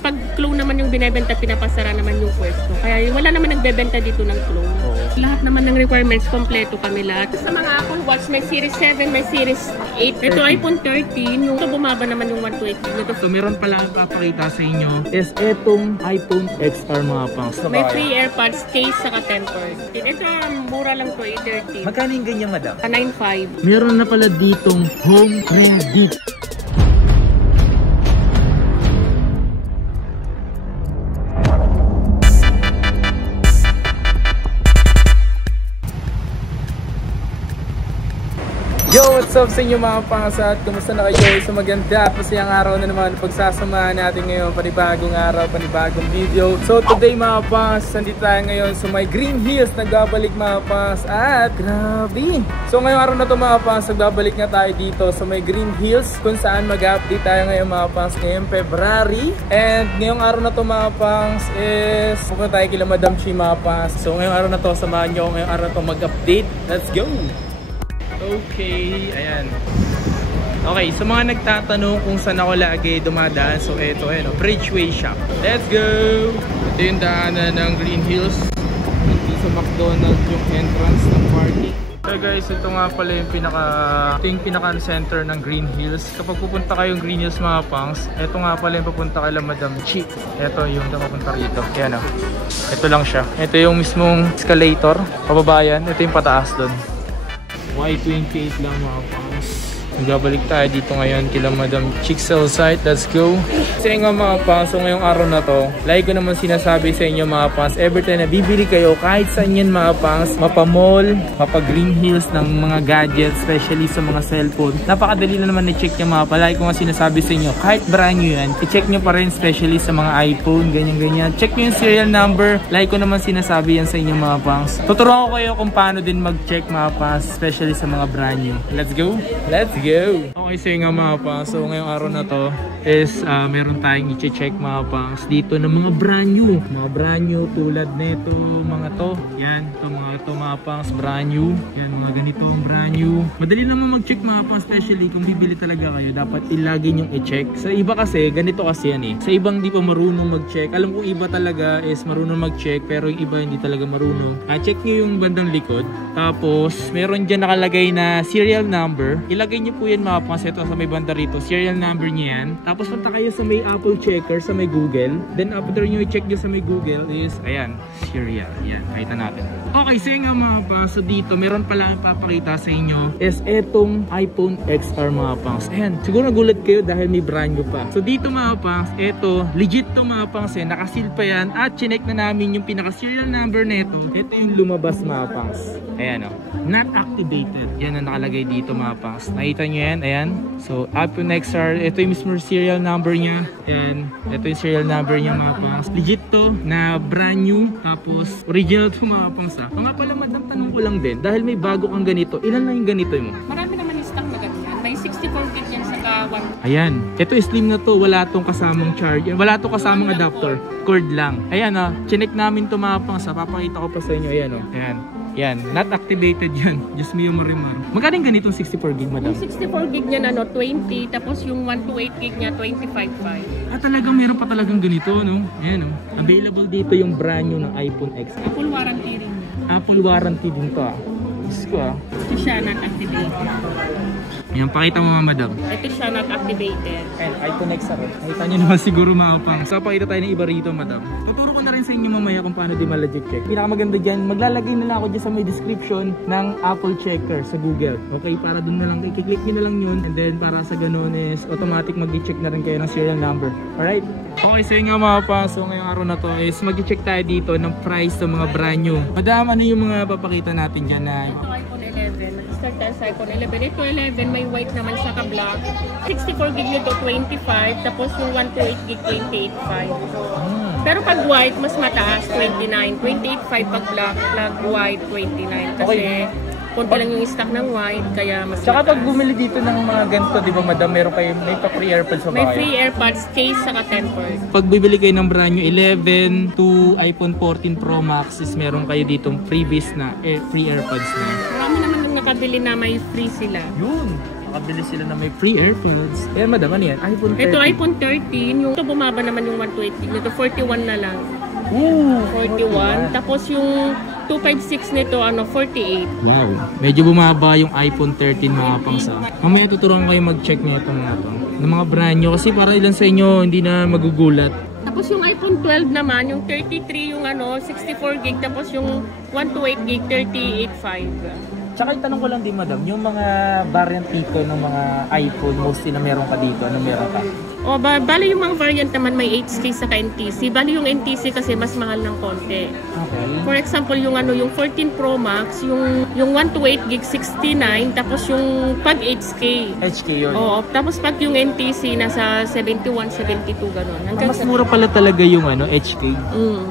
Pag clone naman yung binebenta, pinapasara naman yung pwesto. Kaya wala naman nagbebenta dito ng clone. Lahat naman ng requirements, kompleto kami lahat. Sa mga Apple Watch, may Series 7, may Series 8. Ito iPhone 13, yung bumaba naman yung 128 GB. So meron pala papakita sa inyo is etong iPhone XR mga pangs. May free AirPods, case, saka tempered. Ito, mura lang to, 830. Magkano yung ganyan, madam? 9.5. Meron na pala ditong home credit. Yo! What's up sa inyo mga pangasat? Kumusta na kayo? Sa maganda at masayang araw na naman pagsasamahan natin ngayon. Panibagong araw, panibagong video. So today mga pangas, nandito tayo ngayon sa may Green Hills. Nagbabalik mga pangas at grabe! So ngayong araw na to mga pangas, nagbabalik nga tayo dito sa may Green Hills kung saan mag-update tayo ngayon mga pangas ngayong February. And ngayong araw na to mga pangas is pupunta tayo kila Madam Chi mga pangas. So ngayong araw na to, samahan nyo ngayong araw na to mag-update. Let's go! Okay, ayan. Okay, sa mga nagtatanong kung saan ako lagi dumadaan, so eto, ayan, Bridgeway Shop. Let's go! Ito yung daanan ng Green Hills. Hindi sa McDonald's yung entrance ng parking. So guys, ito nga pala yung pinaka-center ng Green Hills. Kapag pupunta kayong Green Hills mga pangs, ito nga pala yung pupunta kay Madam Chi. Ito yung napapunta rito. Ayan o. Ito lang siya. Ito yung mismong escalator. Pababa yan. Ito yung pataas doon. Y28 lang mga pangs. Magbabalik tayo dito ngayon kila Madam Chixel site. Let's go! Kasi nga mga pangs, so ngayong araw na to, like ko naman sinasabi sa inyo mga pangs, every time na bibili kayo kahit saan yan mga pangs, mapa-mall, mapa-Green Hills ng mga gadgets, especially sa mga cellphone, napakadali na naman i-check nyo mga pangs. Like ko nga sinasabi sa inyo, kahit brand new yan, i-check nyo pa rin, especially sa mga iPhone, ganyan-ganyan. Check nyo yung serial number. Like ko naman sinasabi yan sa inyo mga pangs. Tuturuan ko kayo kung paano din mag-check mga pangs, especially sa mga brand new. Let's go! Let's go! Okay, so nga mga pangs, so ngayong araw na to is meron tayong i-check mga pangs dito ng mga brand new tulad nito mga to, yan, ito mga pangs, brand new, yan, mga ganito ang brand new. Madali naman mag-check mga pangs, especially kung bibili talaga kayo, dapat ilagi nyong i-check. Sa iba kasi, ganito kasi yan eh, sa ibang di pa marunong mag-check. Alam ko iba talaga is marunong mag-check, pero yung iba hindi talaga marunong. Check nyo yung bandang likod, tapos meron dyan nakalagay na serial number, ilagay nyo po yan mga pangas. Ito sa may banda rito, serial number niya yan. Tapos punta kayo sa may Apple Checker, sa may Google. Then after nyo i-check nyo sa may Google is, ayan, serial. Yan, nakita natin. Okay, so nga mga pangas, so dito meron pala papakita sa inyo is etong iPhone XR mga pangas. Ayan, siguro nagulat kayo dahil may brand new pa. So dito mga pangas, eto, legit to mga pangas eh, nakasil pa yan. At chinek na namin yung pinaka-serial number nito. Ito yung lumabas mga pangas. Ayan o, not activated. Yan ang nakalagay dito mga pangas. Nakita nyo yan, ayan. So iPhone XR, ito yung mismo serial number niya. Yan, ito yung serial number niya mga pangas. Legit to, na brand new. Tapos original to mga pangas. Nga pala madam, tanong ko lang din, dahil may bago kang ganito, ilan lang yung ganito mo? Marami naman yung stock na ganyan. May 64 gig yan saka 1. Ayan, ito slim na to, wala tong kasamang charger, wala tong kasamang adapter, cord lang. Ayan o, chinek namin to mga pangas. Papakita ko pa sa inyo, ayan o, ayan. Yan, not activated yan. Just me yung marimar. Magkano ganitong 64 gig, madam? Yung 64 gig niya na 20, tapos yung 128 gig niya 25.5. Talagang meron pa talagang ganito, no? Ayan, no? Available dito yung brand new ng iPhone X. Apple warranty rin niya. Apple warranty din to, ah. Diyos ko, ah. Ito siya not activated. Ayan, pakita mo mga madam. Ito siya not activated. And iPhone XR. Nakita nyo naman siguro mga pang. So, pakita tayo ng iba rito, madam. Tuturo ko na rin sa inyo mamaya kung paano di ma-legit check. Pinakamaganda dyan, maglalagay na lang ako dyan sa may description ng Apple Checker sa Google. Okay, para dun na lang, i-click nyo na lang yun. And then, para sa ganun is automatic mag-check na rin kayo ng serial number. Alright? Okay, so yun nga mga pang. So, ngayong araw na to is mag-check tayo dito ng price ng mga brand new. Madam, ano yung mga papakita natin dyan na iPhone 11. Start tayo sa iPhone 11. Ito 11, may white naman sa ka-black. 64 gig nito 25, tapos yung 128 gig 28.5. Pero pag white, mas mataas, 29. 28.5 pag black, white 29. Kasi konti lang yung stock ng white, kaya mas Tsaka mataas. pag bumili dito ng mga ganito, di ba madam, meron kayo, may pa-free AirPods ba May kayo? free AirPods, case, saka tempered. Pag bibili kayo ng brand new 11 to iPhone 14 Pro Max is meron kayo ditong freebies na free AirPods na. Marami naman yung nakabili na may free sila. Yun! Nakabili sila na may free AirPods. Ayan madam, ano yan? iPhone 13. Ito iPhone 13, yung ito bumaba naman yung 128 gig nito, 41 na lang. Ooh, 41. Tapos yung 256 nito, 48. Wow. Medyo bumaba yung iPhone 13 mga pangsa. Mamaya tuturuan ko kayo mag-check nito mga to. Ng mga brand nyo kasi para ilan sa inyo hindi na magugulat. Tapos yung iPhone 12 naman, yung 33 yung 64 gig, tapos yung 128 gig, 38.5. Tsaka yung tanong ko lang din madam, yung mga variant dito ng mga iPhone mostly na meron ka dito, ano meron ka? O, bali yung mga variant naman may 8K sa NTC. Bali yung NTC kasi mas mahal ng konti. Okay. For example, yung yung 14 Pro Max, yung 128 gig 69, tapos yung pag 8K. HK yun. Oo, tapos pag yung NTC nasa 71, 72 ganun. Mas mura pala talaga yung HK.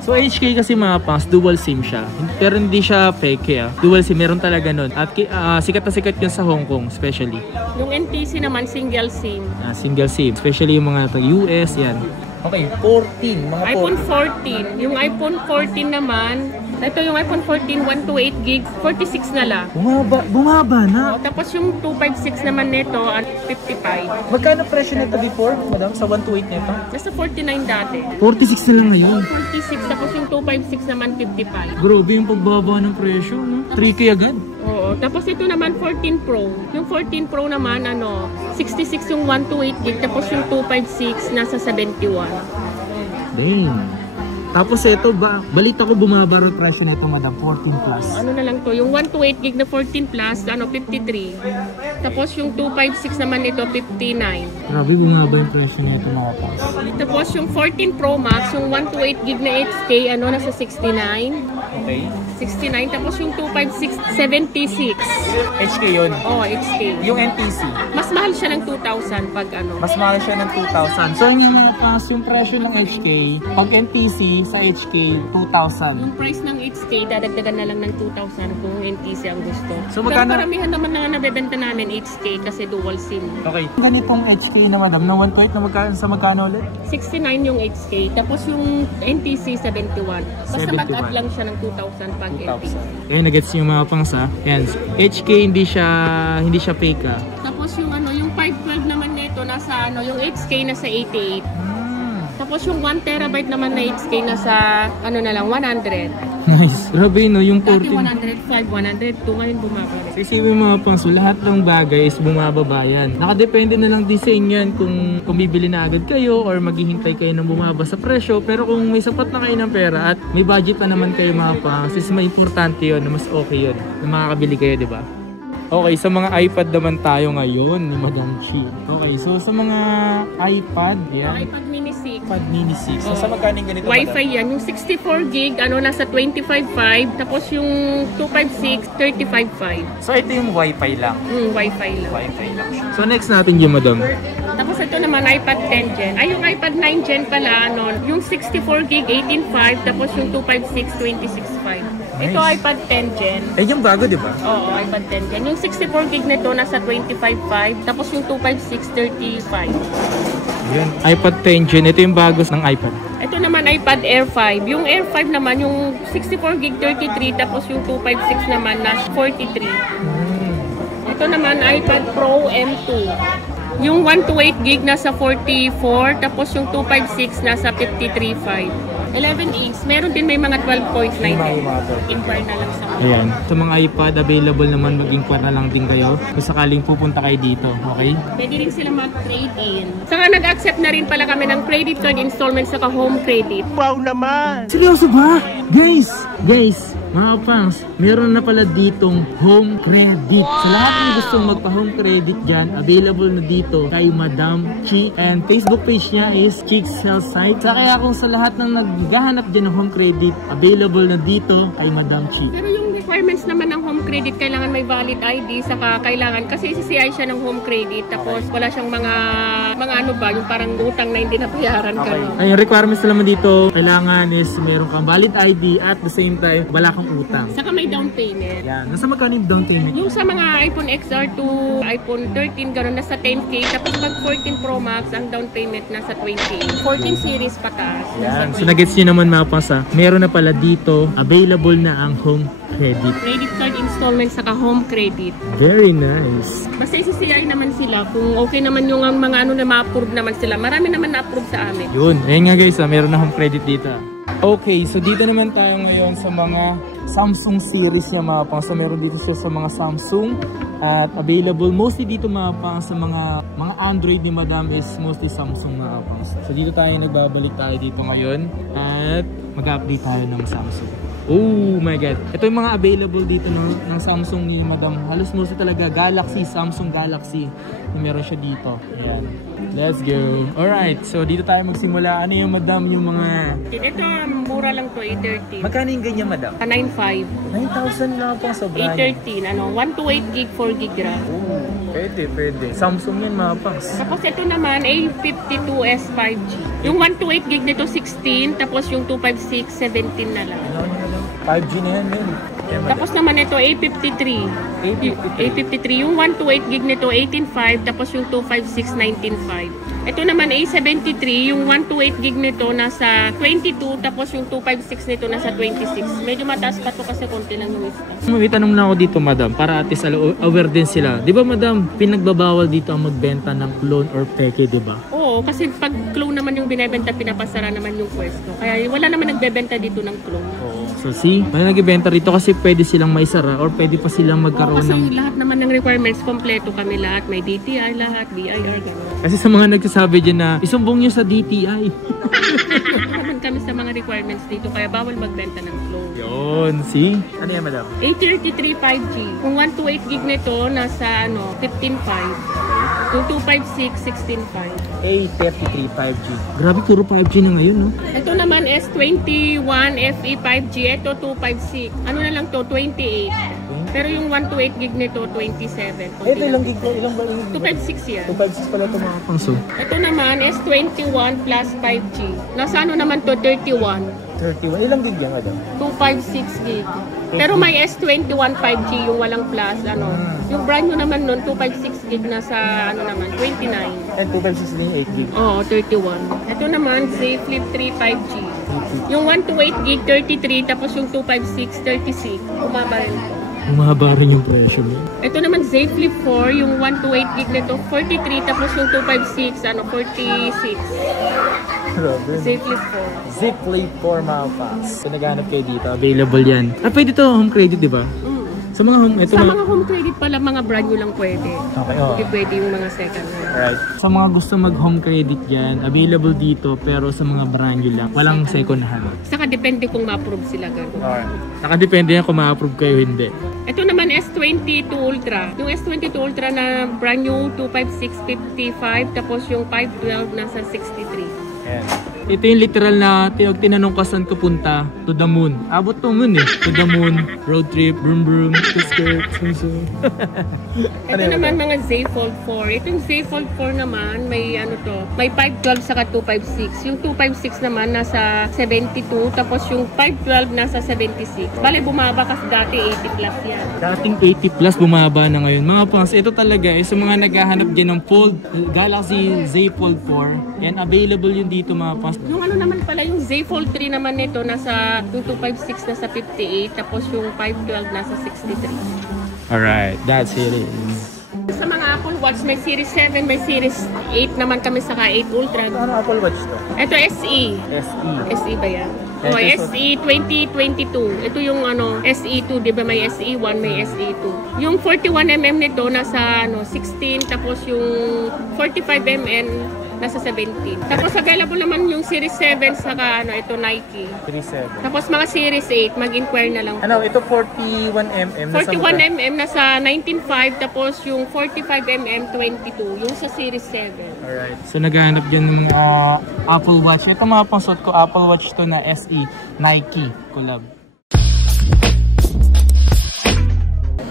So HK kasi mga pangs, dual SIM siya. Pero hindi siya fake Dual SIM, meron talaga nun. At sikat na sikat yun sa Hong Kong, especially. Yung NTC naman, single SIM. Single SIM, especially yung mga US, yan. Okay, 14. Mga iPhone 14. Yung iPhone 14 naman, ito yung iPhone 14, 128 gig, 46 na lang. Bumaba na. Tapos yung 256 naman nito, 55. Magkano presyo nito before, madam, sa 128 nito? Nasa 49 dati. 46 na lang ngayon. 46, tapos yung 256 naman, 55. Grabe yung pagbaba ng presyo, no? 3K agad. Oo. Tapos ito naman 14 Pro. Yung 14 Pro naman 66 yung 128 gig tapos yung 256 nasa 71. Damn. Tapos ito balita ko bumaba rin presyo nito madam 14 plus. Ano na lang to, yung 128 gig na 14 plus 53. Tapos yung 256 naman ito 59. Grabe bumaba yung presyo nito mga pas. Tapos yung 14 Pro Max, yung 128 gig na 8K nasa 69. Okay. 69 tapos yung 256 76. HK yun. Oh, HK. Yung NTC. Mas mahal siya ng 2,000 pag Mas mahal siya ng 2,000. So yung mga pas yung presyo ng HK, pag NTC sa HK 2,000. Yung price ng HK, dadagdagan na lang ng 2,000 kung NTC ang gusto. So magkano? Pero karamihan naman na nabebenta namin HK kasi dual SIM. Okay. Ganitong HK na madam, na 128 na magkano ulit? 69 yung HK, tapos yung NTC 71. Basta 71. mag-add lang siya ng 2,000 pag NTC. Ayun, nagets yung mga pangsa. Yan, HK hindi siya fake Tapos yung yung 512 naman nito nasa yung HK nasa 88. Tapos yung 1 terabyte naman na HK nasa na lang 100. Nice. Grabe no, yung Dati 14. 105, 102, ngayon bumaba rin. Isipin mga pangso, lahat ng bagay is bumababa yan. Nakadepende na lang din sa inyo yan kung bibili na agad kayo or maghihintay kayo ng bumaba sa presyo. Pero kung may sapat na kayo ng pera at may budget na naman kayo mga pangso, is may importante yun, na mas okay yun, na makakabili kayo, di ba? Okay, sa mga iPad naman tayo ngayon ni Madam Chi. Okay, so sa mga iPad, yan. iPad mini 6. iPad mini 6. So sa magkano ganito, Wi-Fi Madam? yan. Yung 64 gig, nasa 25.5. Tapos yung 256, 35.5. So ito yung Wi-Fi lang. Wi-Fi lang. Wi-Fi lang siya. So next natin yung Madam. Tapos ito naman, iPad 10 Gen. Ay, yung iPad 9 Gen pala, yung 64 gig, 18.5. Tapos yung 256, 26.5. Nice. Ito iPad 10 Gen. Yung bago, di ba? Oo, iPad 10 Gen. Yung 64 gig nito nasa 25.5. Tapos yung 256, 35. Yan. iPad 10 Gen. Ito yung bago ng iPad. Ito naman iPad Air 5. Yung Air 5 naman, yung 64 gig 33, tapos yung 256 naman na 43. Ito naman iPad Pro M2. Yung 128 gig nasa 44, tapos yung 256 nasa 53.5. 11 inch. Meron din may mga 12.9. Inquire na lang sa Ayan. Sa mga iPad, available naman, mag-inquire na lang din kayo kung sakaling pupunta kayo dito. Okay? Pwede rin sila mag-trade in. Saka nag-accept na rin pala kami ng credit card installment saka home credit. Wow naman! Seryoso ba? Guys, mga pangs, meron na pala ditong home credit. Sa lahat ng gustong magpa-home credit dyan, available na dito kay Madam Chi. And Facebook page niya is Chi's Sales Site. Kaya kung sa lahat ng naghahanap dyan ng home credit, available na dito kay Madam Chi. Pero yung requirements naman ng home credit, kailangan may valid ID, saka kailangan, kasi CCI siya ng home credit, tapos wala siyang mga yung parang utang na hindi nabayaran ka. Okay. Ay, yung requirements na naman dito, kailangan is meron kang valid ID at the same time, wala kang utang. Saka may down payment. Yan. Nasa magkano yung down payment? Yung sa mga iPhone XR2, iPhone 13, gano'n, nasa 10K. Tapos pag 14 Pro Max, ang down payment nasa 20. 14 series pataas. Yan. So nag-gets nyo naman mga pasa, meron na pala dito, available na ang home credit. Credit card installment saka home credit. Very nice. Basta isi-CI naman sila kung okay naman yung mga ano na ma-approve naman sila. Marami naman na-approve sa amin. Yun. Ayun nga guys, meron na home credit dito. Okay, so dito naman tayo ngayon sa mga Samsung series niya mga pang. So meron dito siya sa mga Samsung at available mostly dito mga pang sa mga Android ni Madam is mostly Samsung mga pang. So dito tayo nagbabalik tayo dito ngayon at mag-update tayo ng Samsung. Oh my god. Ito yung mga available dito ng Samsung ni Madam. Halos mostly talaga Galaxy, Samsung Galaxy. Meron siya dito. Ayan. Let's go. Alright, so dito tayo magsimula. Ano yung Madam yung mga... Ito, mura lang to, 813. Magkano yung ganyan Madam? 9,500. 9,000 lang po sobrang. 813, 128 gig, 4 gig RAM. Oh, pwede. Samsung yun mga pangs. Tapos ito naman, A52s 5G. Yung 128 gig nito, 16. Tapos yung 256, 17 na lang. 5G na yan yun. Tapos naman ito, A53. A53. Yung 128 gig nito, 18.5. Tapos yung 256, 19.5. Ito naman, A73. Yung 128 gig nito, nasa 22. Tapos yung 256 nito, nasa 26. Medyo mataas pa to kasi konti lang yung lista. May tanong na ako dito, Madam, para at least aware din sila. Di ba, Madam, pinagbabawal dito ang magbenta ng clone or peke, di ba? Oo, kasi pag clone naman yung binibenta, pinapasara naman yung pwesto. Kaya wala naman nagbebenta dito ng clone. Oo. So see, wala nagbebenta rito kasi pwede silang maisara or pwede pa silang magkaroon kasi ng... lahat naman ng requirements, kompleto kami lahat. May DTI lahat, BIR, gano'n. Kasi sa mga nagsasabi dyan na isumbong nyo sa DTI. naman kami sa mga requirements dito, kaya bawal magbenta ng clone. Yun, see? Ano yan, Madam? A33 5G. Kung 128 gig nito, nasa 15.5. Kung 256, 16.5. A33 5G. Grabe, puro 5G na ngayon, no? Ito naman S21 FE 5G. Ito 256. Ano na lang to? 28. Pero yung 128 gig nito, 27. Ito ilang gig ko? Ilang ba? 256 yan. 256 pala ito mga pangso. Ito naman S21 plus 5G. Nasa ano naman to? 31. 31. Ilang gig yan, Madam? 256 gig. Pero may S21 5G yung walang plus, Yung brand new naman nun, 256 gig na sa, naman, 29. And 256 din 8 gig. Oo, 31. Ito naman, Z Flip 3 5G. Yung 128 gig, 33, tapos yung 256, 36. Bumaba rin. Umahaba rin yung presyo mo. Ito naman, Z Flip 4, yung 128 gig nito, 43, tapos yung 256, 46. Grabe. Z Flip 4. Z Flip 4 mga pass. So naghanap kayo dito, available yan. Pwede to home credit, di ba? Sa mga home, ito Sa mga home credit pala, mga brand new lang pwede. Okay, oo. Hindi pwede yung mga second hand. Alright. Sa mga gusto mag-home credit yan, available dito pero sa mga brand new lang. Walang second hand. Saka depende kung ma-approve sila gano'n. Alright. Nakadepende yan kung ma-approve kayo hindi. Ito naman S22 Ultra. Yung S22 Ultra na brand new 25655 tapos yung 512 nasa 63. Yan. Ito yung literal na tinanong ka saan ka punta, to the moon. Abot to moon eh. To the moon, road trip, broom broom, to skirt, Ito naman mga Z Fold 4. Ito yung Z Fold 4 naman, may may 512 saka 256. Yung 256 naman nasa 72, tapos yung 512 nasa 76. Bale bumaba kasi dati 80 plus yan. Dating 80 plus bumaba na ngayon. Mga pangs, ito talaga sa mga naghahanap dyan ng Fold, Galaxy Z Fold 4. Yan, available yun dito mga pangs. Yung naman pala, yung Z Fold 3 naman nito, nasa 256 nasa 58, tapos yung 512 nasa 63. Alright, that's it. Sa mga Apple Watch, may Series 7, may Series 8 naman kami, saka 8 Ultra. Ano Apple Watch to? Ito SE. SE. SE ba yan? O, SE 2022. Ito yung SE2, di ba may SE1, may SE2. Yung 41mm nito, nasa 16, tapos yung 45mm, nasa 17. Tapos available naman yung Series 7 saka ito Nike. Series 7. Tapos mga Series 8, mag-inquire na lang. Ito 41mm. 41mm nasa 19.5, tapos yung 45mm 22, yung sa Series 7. Alright. So naghahanap dyan ng Apple Watch. Ito mga pangsot ko, Apple Watch to na SE Nike collab.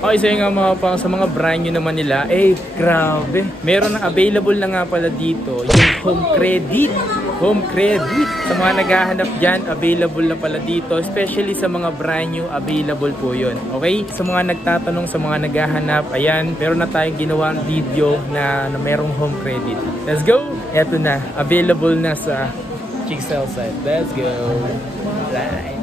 Okay, so yung nga sa mga brand new naman nila, grabe. Meron na available na nga pala dito yung home credit. Home credit. Sa mga naghahanap dyan, available na pala dito. Especially sa mga brand new, available po yun. Okay? Sa mga nagtatanong, sa mga naghahanap, ayan, meron na tayong ginawang video na merong home credit. Let's go! Eto na, available na sa Jigsaw site. Let's go! Right.